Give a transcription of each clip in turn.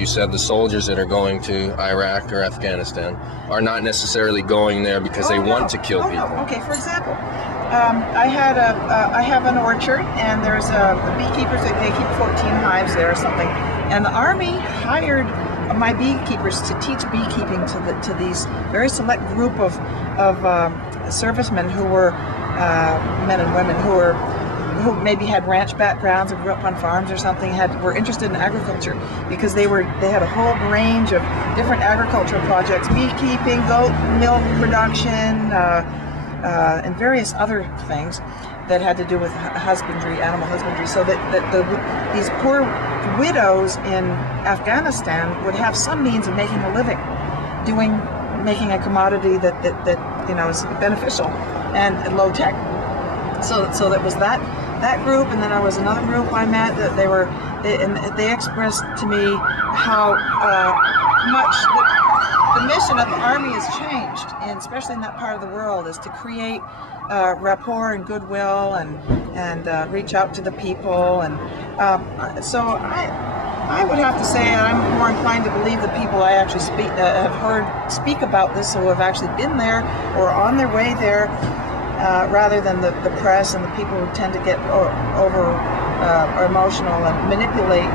You said the soldiers that are going to Iraq or Afghanistan are not necessarily going there because they want to kill people. No. Okay, for example, I have an orchard, and there's the beekeepers. They keep 14 hives there or something, and the Army hired my beekeepers to teach beekeeping to these very select group of servicemen who were men and women who maybe had ranch backgrounds or grew up on farms or something, were interested in agriculture, because they had a whole range of different agricultural projects: beekeeping, goat milk production, and various other things that had to do with husbandry, animal husbandry, so that these poor widows in Afghanistan would have some means of making a living, making a commodity that is beneficial and low tech. So that was that group, and then there was another group I met that they expressed to me how much the mission of the Army has changed, and especially in that part of the world, is to create rapport and goodwill and reach out to the people. And so I would have to say I'm more inclined to believe the people I actually have heard speak about this, who have actually been there or on their way there, rather than the press and the people who tend to get over emotional and manipulate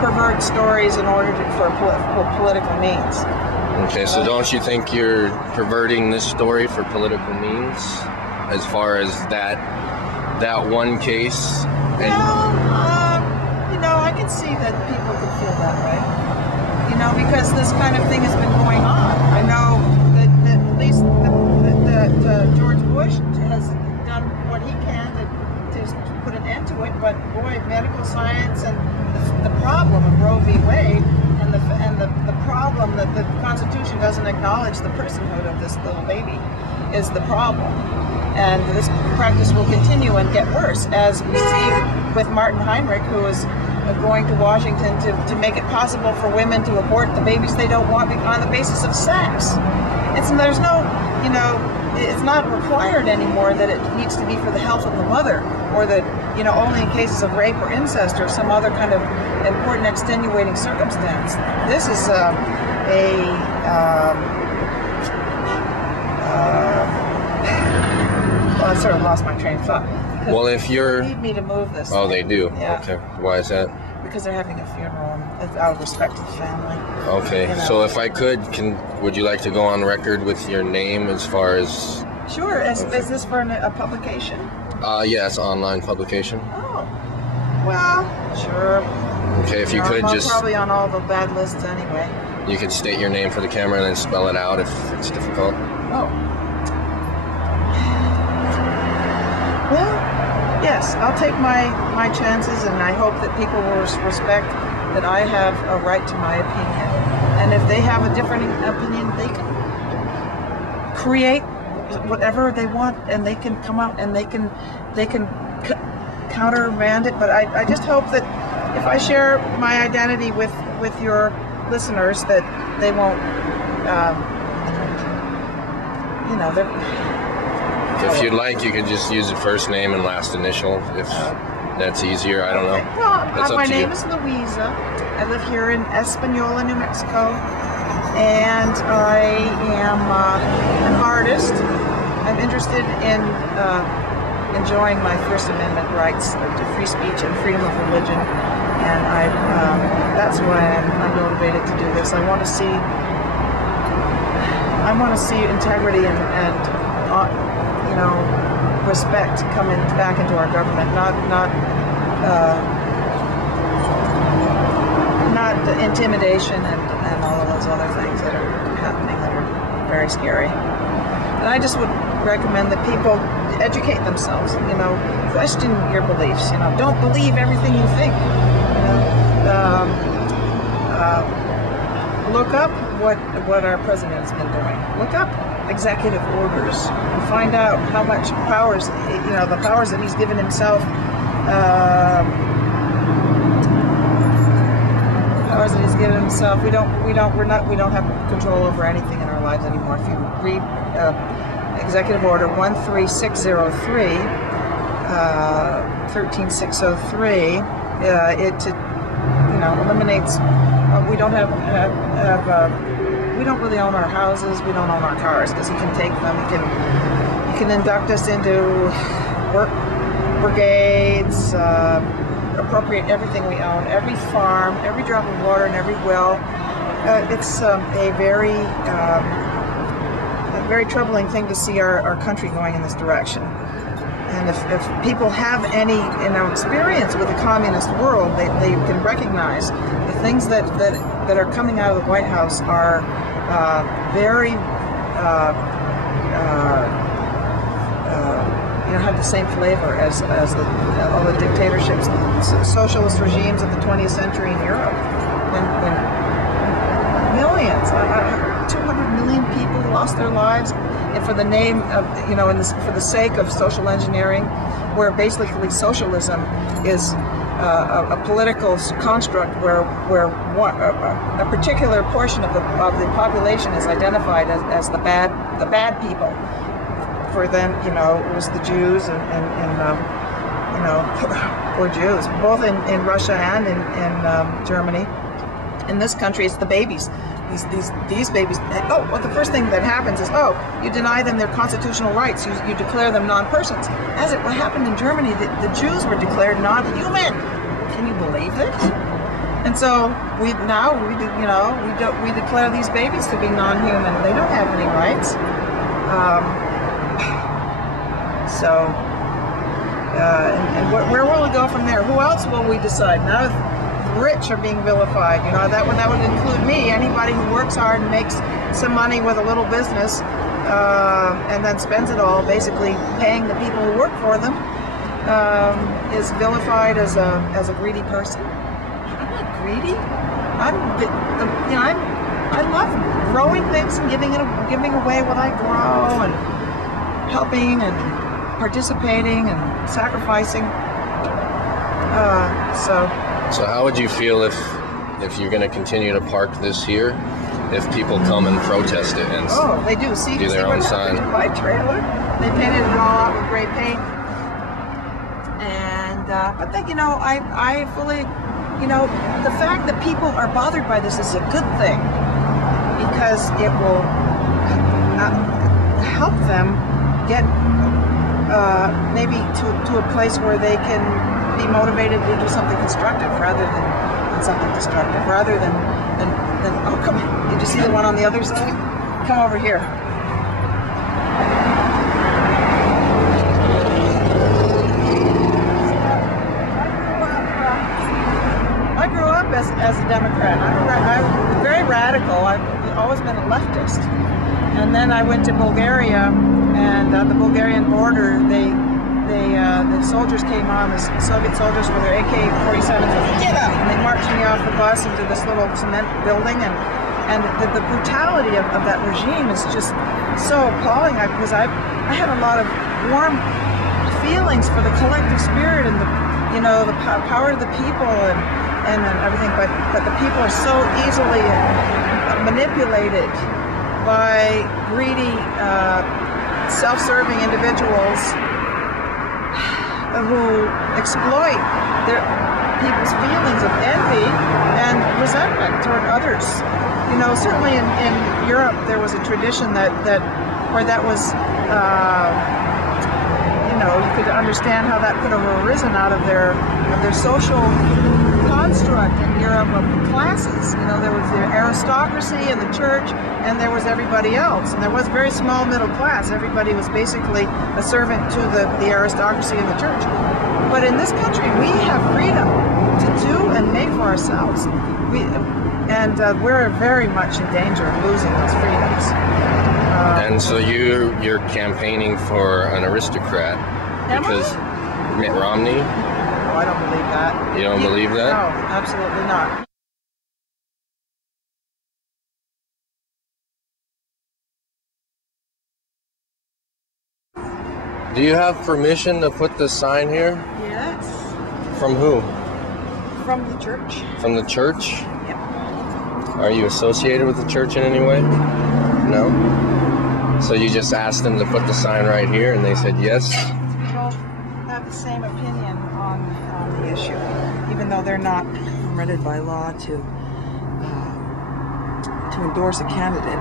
pervert stories in order for political means. Okay, so don't you think you're perverting this story for political means, as far as that one case? Well, I can see that people could feel that way. Because this kind of thing has been going on. I know that at least that George Bush has done what he can to put an end to it, but boy, medical science and the problem of Roe v. Wade and the problem that the Constitution doesn't acknowledge the personhood of this little baby is the problem. And this practice will continue and get worse, as we see with Martin Heinrich, who is going to Washington to make it possible for women to abort the babies they don't want on the basis of sex. It's not required anymore that it needs to be for the health of the mother, or that, only in cases of rape or incest or some other kind of important extenuating circumstance. This is I sort of lost my train of thought. Well, if you're... They need me to move this. Oh, they do? Yeah. Okay. Why is that? Because they're having a funeral, and out of respect to the family. Okay. So if I could, would you like to go on record with your name as far as... Sure. Is this for a publication? Yes, online publication. Oh. Well, sure. Okay, if you could I'm just... probably on all the bad lists anyway. You could state your name for the camera and then spell it out if it's difficult. Oh. Well, yes, I'll take my chances, and I hope that people will respect that I have a right to my opinion. And if they have a different opinion, they can create whatever they want, and they can come out and they can countermand it. But I just hope that if I share my identity with your listeners, that they won't, If you'd like, you could just use the first name and last initial, if that's easier. I don't know. Well, my name is Louisa. I live here in Espanola, New Mexico, and I am an artist. I'm interested in enjoying my First Amendment rights to free speech and freedom of religion, and that's why I'm motivated to do this. I want to see integrity and respect coming back into our government, not the intimidation and all of those other things that are happening that are very scary. And I just would recommend that people educate themselves, question your beliefs, don't believe everything you think. Look up what our president's been doing. Look up executive orders and find out how much powers, the powers that he's given himself, we don't have control over anything in our lives anymore. If you read Executive Order 13603, 13603, eliminates. We don't we don't really own our houses. We don't own our cars because he can take them. He can induct us into work brigades, appropriate everything we own, every farm, every drop of water, and every well. It's a very troubling thing to see our country going in this direction. And if people have any experience with the communist world, they can recognize the things that are coming out of the White House are very have the same flavor as all the dictatorships, socialist regimes of the 20th century in Europe, when millions, 200 million people lost their lives, and for the name of, for the sake of social engineering, where basically socialism is a political construct where a particular portion of the population is identified as the bad people. For them, it was the Jews and poor Jews, both in Russia and in Germany. In this country, it's the babies. These babies. Well, the first thing that happens is, you deny them their constitutional rights. You declare them non-persons. What happened in Germany, the Jews were declared non-human. Can you believe this? And so we declare these babies to be non-human. They don't have any rights. Where will we go from there? Who else will we decide? Now the rich are being vilified. That would include me. Anybody who works hard and makes some money with a little business and then spends it all basically paying the people who work for them is vilified as a greedy person. I'm not greedy. I love growing things and giving away what I grow and helping and participating and sacrificing. So how would you feel if you're going to continue to park this here, if people come and protest it and they do their own sign? My trailer, they painted it all out with gray paint, and but then I fully, the fact that people are bothered by this is a good thing, because it will help them get maybe to a place where they can be motivated to do something constructive rather than something destructive, rather than come on. Did you see the one on the other side? Come over here. I grew up as a Democrat. I'm very radical. I've always been a leftist. And then I went to Bulgaria, and at the Bulgarian border, the soldiers came on, the Soviet soldiers with their AK-47s, get up! And they marched me off the bus into this little cement building, and the brutality of that regime is just so appalling, because I had a lot of warm feelings for the collective spirit and the power of the people and everything, but the people are so easily manipulated by greedy, self-serving individuals who exploit people's feelings of envy and resentment toward others. Certainly in Europe there was a tradition where that was, you could understand how that could have arisen out of their social construct in Europe of classes. There was the aristocracy and the church, and there was everybody else, and there was very small middle class. Everybody was basically a servant to the aristocracy and the church. But in this country, we have freedom to do and make for ourselves. We're very much in danger of losing those freedoms. And so you're campaigning for an aristocrat because Mitt Romney? No, I don't believe that. You don't believe that? No, absolutely not. Do you have permission to put the sign here? Yes. From who? From the church. From the church? Yep. Are you associated with the church in any way? No? So you just asked them to put the sign right here and they said yes? We both have the same opinion on the issue, even though they're not permitted by law to endorse a candidate.